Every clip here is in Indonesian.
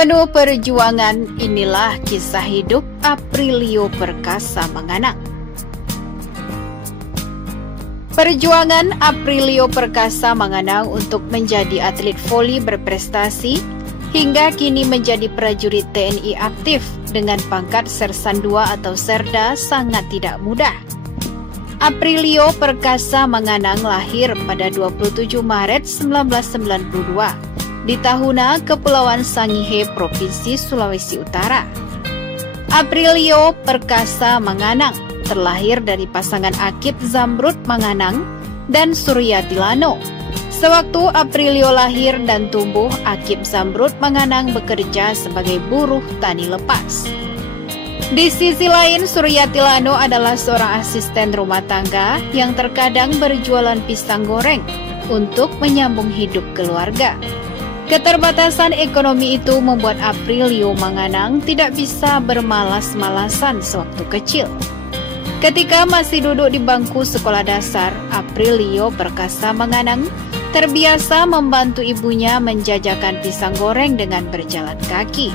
Penuh perjuangan, inilah kisah hidup Aprilio Perkasa Manganang. Perjuangan Aprilio Perkasa Manganang untuk menjadi atlet voli berprestasi hingga kini menjadi prajurit TNI aktif dengan pangkat Sersan II atau Serda sangat tidak mudah. Aprilio Perkasa Manganang lahir pada 27 Maret 1992 di Tahuna, Kepulauan Sangihe, Provinsi Sulawesi Utara. Aprilio Perkasa Manganang terlahir dari pasangan Akip Zamrud Manganang dan Suryati Lano. Sewaktu Aprilio lahir dan tumbuh, Akip Zamrud Manganang bekerja sebagai buruh tani lepas. Di sisi lain, Suryati Lano adalah seorang asisten rumah tangga yang terkadang berjualan pisang goreng untuk menyambung hidup keluarga. Keterbatasan ekonomi itu membuat Aprilio Manganang tidak bisa bermalas-malasan sewaktu kecil. Ketika masih duduk di bangku sekolah dasar, Aprilio Perkasa Manganang terbiasa membantu ibunya menjajakan pisang goreng dengan berjalan kaki.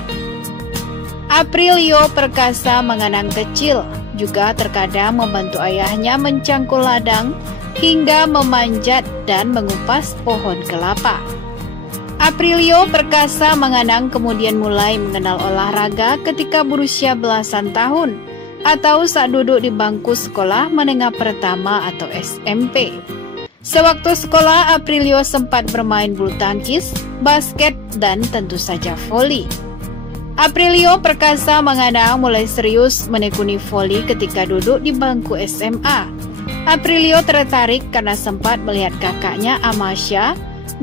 Aprilio Perkasa Manganang kecil juga terkadang membantu ayahnya mencangkul ladang hingga memanjat dan mengupas pohon kelapa. Aprilio Perkasa Manganang kemudian mulai mengenal olahraga ketika berusia belasan tahun atau saat duduk di bangku sekolah menengah pertama atau SMP. Sewaktu sekolah, Aprilio sempat bermain bulu tangkis, basket, dan tentu saja voli. Aprilio Perkasa Manganang mulai serius menekuni voli ketika duduk di bangku SMA. Aprilio tertarik karena sempat melihat kakaknya Amasya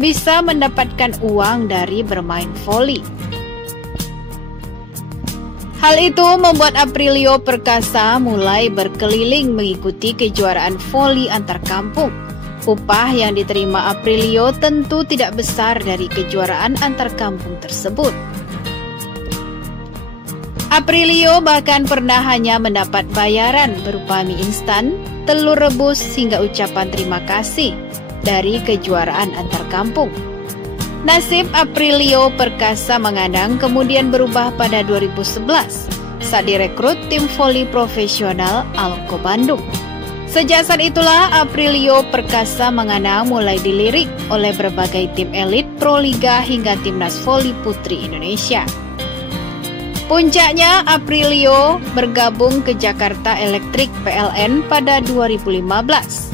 bisa mendapatkan uang dari bermain voli. Hal itu membuat Aprilio Perkasa mulai berkeliling mengikuti kejuaraan voli antar kampung. Upah yang diterima Aprilio tentu tidak besar dari kejuaraan antar kampung tersebut. Aprilio bahkan pernah hanya mendapat bayaran berupa mie instan, telur rebus, hingga ucapan terima kasih dari kejuaraan antar kampung. Nasib Aprilio Perkasa Manganang kemudian berubah pada 2011 saat direkrut tim voli profesional Alko Bandung. Sejak saat itulah Aprilio Perkasa Manganang mulai dilirik oleh berbagai tim elit Proliga hingga timnas voli putri Indonesia. Puncaknya, Aprilio bergabung ke Jakarta Electric PLN pada 2015.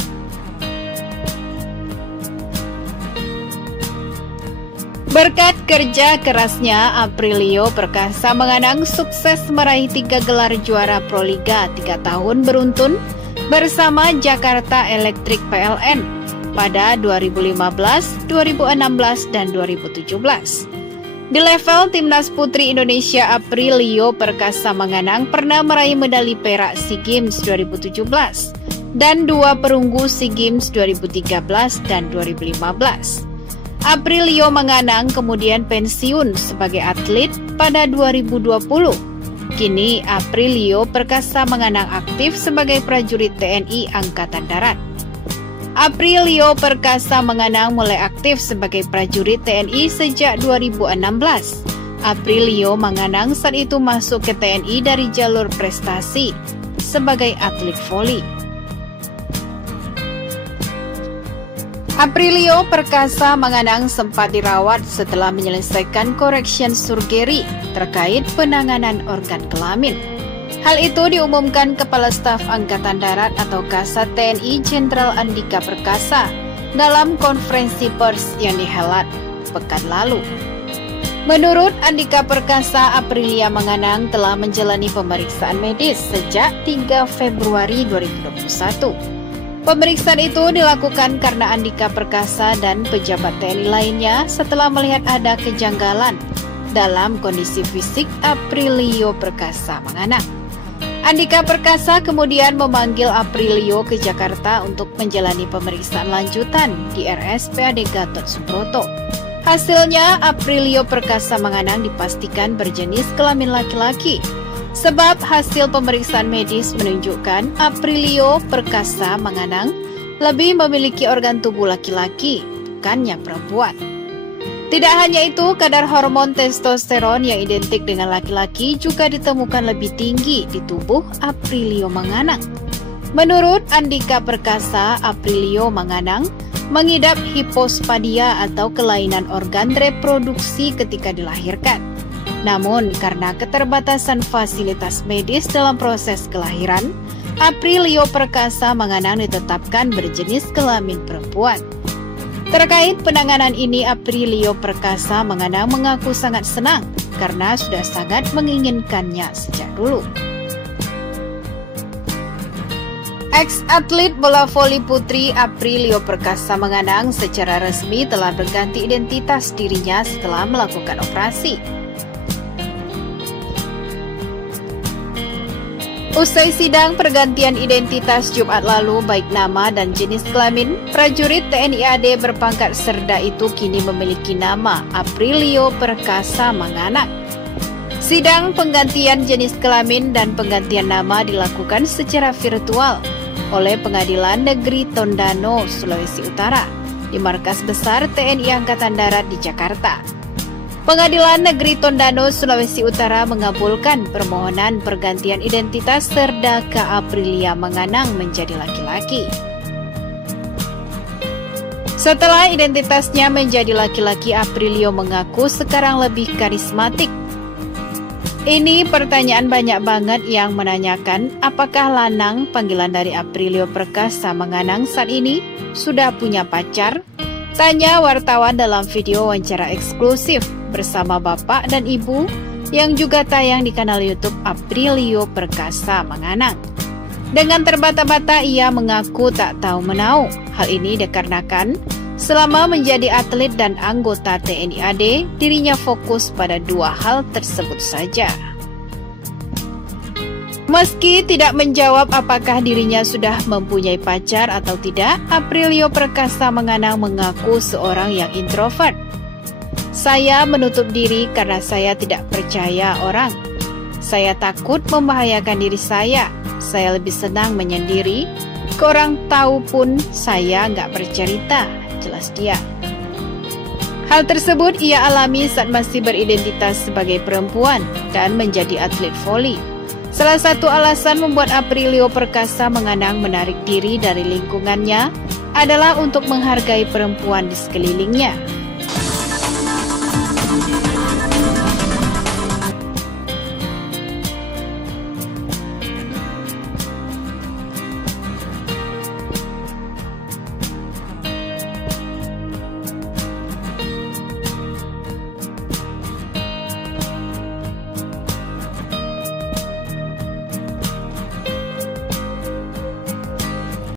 Berkat kerja kerasnya, Aprilio Perkasa Manganang sukses meraih 3 gelar juara Proliga 3 tahun beruntun bersama Jakarta Electric PLN pada 2015, 2016, dan 2017. Di level Timnas Putri Indonesia, Aprilio Perkasa Manganang pernah meraih medali perak SEA Games 2017 dan 2 perunggu SEA Games 2013 dan 2015. Aprilio Manganang kemudian pensiun sebagai atlet pada 2020. Kini Aprilio Perkasa Manganang aktif sebagai prajurit TNI Angkatan Darat. Aprilio Perkasa Manganang mulai aktif sebagai prajurit TNI sejak 2016. Aprilio Manganang saat itu masuk ke TNI dari jalur prestasi sebagai atlet voli. Aprilio Perkasa Manganang sempat dirawat setelah menyelesaikan correction surgery terkait penanganan organ kelamin. Hal itu diumumkan Kepala Staf Angkatan Darat atau Kasat TNI Jenderal Andika Perkasa dalam konferensi pers yang dihelat pekan lalu. Menurut Andika Perkasa, Aprilio Manganang telah menjalani pemeriksaan medis sejak 3 Februari 2021. Pemeriksaan itu dilakukan karena Andika Perkasa dan pejabat TNI lainnya setelah melihat ada kejanggalan dalam kondisi fisik Aprilio Perkasa Manganang. Andika Perkasa kemudian memanggil Aprilio ke Jakarta untuk menjalani pemeriksaan lanjutan di RSPAD Gatot Subroto. Hasilnya, Aprilio Perkasa Manganang dipastikan berjenis kelamin laki-laki. Sebab hasil pemeriksaan medis menunjukkan Aprilio Perkasa Manganang lebih memiliki organ tubuh laki-laki, bukannya perempuan. Tidak hanya itu, kadar hormon testosteron yang identik dengan laki-laki juga ditemukan lebih tinggi di tubuh Aprilio Manganang. Menurut Andika Perkasa, Aprilio Manganang mengidap hipospadia atau kelainan organ reproduksi ketika dilahirkan. Namun, karena keterbatasan fasilitas medis dalam proses kelahiran, Aprilio Perkasa Manganang ditetapkan berjenis kelamin perempuan. Terkait penanganan ini, Aprilio Perkasa Manganang mengaku sangat senang karena sudah sangat menginginkannya sejak dulu. Ex-atlet bola voli putri Aprilio Perkasa Manganang secara resmi telah berganti identitas dirinya setelah melakukan operasi. Usai sidang pergantian identitas Jumat lalu, baik nama dan jenis kelamin, prajurit TNI AD berpangkat Serda itu kini memiliki nama Aprilio Perkasa Manganang. Sidang penggantian jenis kelamin dan penggantian nama dilakukan secara virtual oleh Pengadilan Negeri Tondano, Sulawesi Utara, di Markas Besar TNI Angkatan Darat di Jakarta. Pengadilan Negeri Tondano, Sulawesi Utara mengabulkan permohonan pergantian identitas Serda ke Aprilia Manganang menjadi laki-laki. Setelah identitasnya menjadi laki-laki, Aprilio mengaku sekarang lebih karismatik. Ini pertanyaan banyak banget yang menanyakan apakah Lanang, panggilan dari Aprilio Perkasa Manganang, saat ini sudah punya pacar? Tanya wartawan dalam video wawancara eksklusif bersama bapak dan ibu yang juga tayang di kanal YouTube Aprilio Perkasa Manganang. Dengan terbata-bata ia mengaku tak tahu menau. Hal ini dikarenakan selama menjadi atlet dan anggota TNI AD, dirinya fokus pada dua hal tersebut saja. Meski tidak menjawab apakah dirinya sudah mempunyai pacar atau tidak, Aprilio Perkasa Manganang mengaku seorang yang introvert. Saya menutup diri karena saya tidak percaya orang. Saya takut membahayakan diri saya. Saya lebih senang menyendiri. Ke orang tahu pun saya nggak bercerita, jelas dia. Hal tersebut ia alami saat masih beridentitas sebagai perempuan dan menjadi atlet voli. Salah satu alasan membuat Aprilio Perkasa Manganang menarik diri dari lingkungannya adalah untuk menghargai perempuan di sekelilingnya.